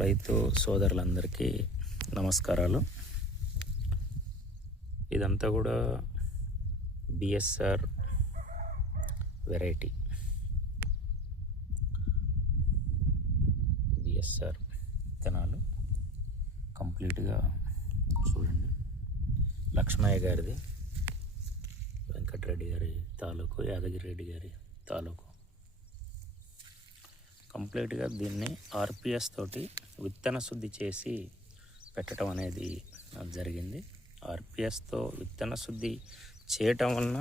రైతు సోదరులందరికీ నమస్కారాలు. ఇదంతా కూడా బిఎస్ఆర్ వెరైటీ. బిఎస్ఆర్ విత్తనాలు కంప్లీట్గా చూడండి. లక్ష్మయ్య గారిది, వెంకటరెడ్డి గారి తాలూకు, యాదగిరి రెడ్డి గారి తాలూకు. కంప్లీట్గా దీన్ని ఆర్పిఎస్ తోటి విత్తన శుద్ధి చేసి పెట్టడం అనేది జరిగింది. ఆర్పిఎస్తో విత్తన శుద్ధి చేయటం వలన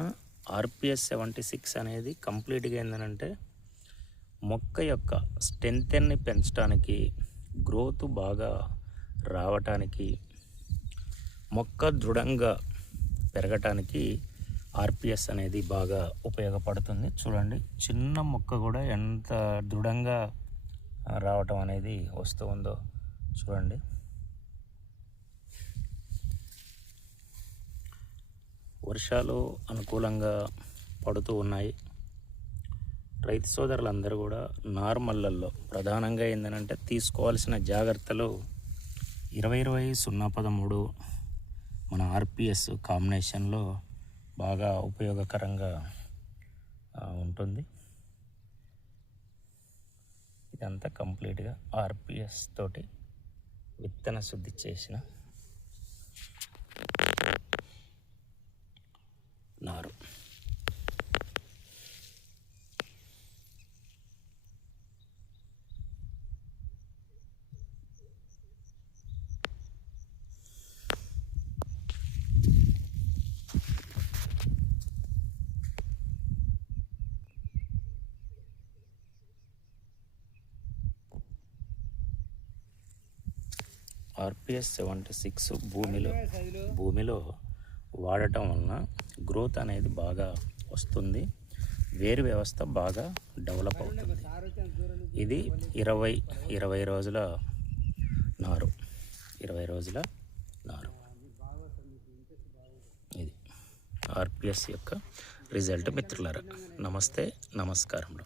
ఆర్పిఎస్ 76 అనేది కంప్లీట్గా ఏంటంటే మొక్క యొక్క స్ట్రెంగ్త్ని పెంచడానికి, గ్రోత్ బాగా రావటానికి, మొక్క దృఢంగా పెరగటానికి ఆర్పిఎస్ అనేది బాగా ఉపయోగపడుతుంది. చూడండి, చిన్న మొక్క కూడా ఎంత దృఢంగా రావటం అనేది వస్తూ ఉందో చూడండి. వర్షాలు అనుకూలంగా పడుతూ ఉన్నాయి. రైతు సోదరులందరూ కూడా నార్మల్లలో ప్రధానంగా ఏంటంటే తీసుకోవాల్సిన జాగ్రత్తలు 20-20-0-13 మన ఆర్పిఎస్ కాంబినేషన్లో బాగా ఉపయోగకరంగా ఉంటుంది. ఇదంతా కంప్లీట్గా ఆర్పిఎస్ తోటి విత్తన శుద్ధి చేసిన నారు. ఆర్పిఎస్ 76 భూమిలో వాడటం వలన గ్రోత్ అనేది బాగా వస్తుంది. వేరు వ్యవస్థ బాగా డెవలప్ అవుతుంది. ఇది 20 రోజుల నారు. 20 రోజుల నారు. ఇది ఆర్పిఎస్ యొక్క రిజల్ట్ మిత్రులారా. నమస్తే, నమస్కారంలో.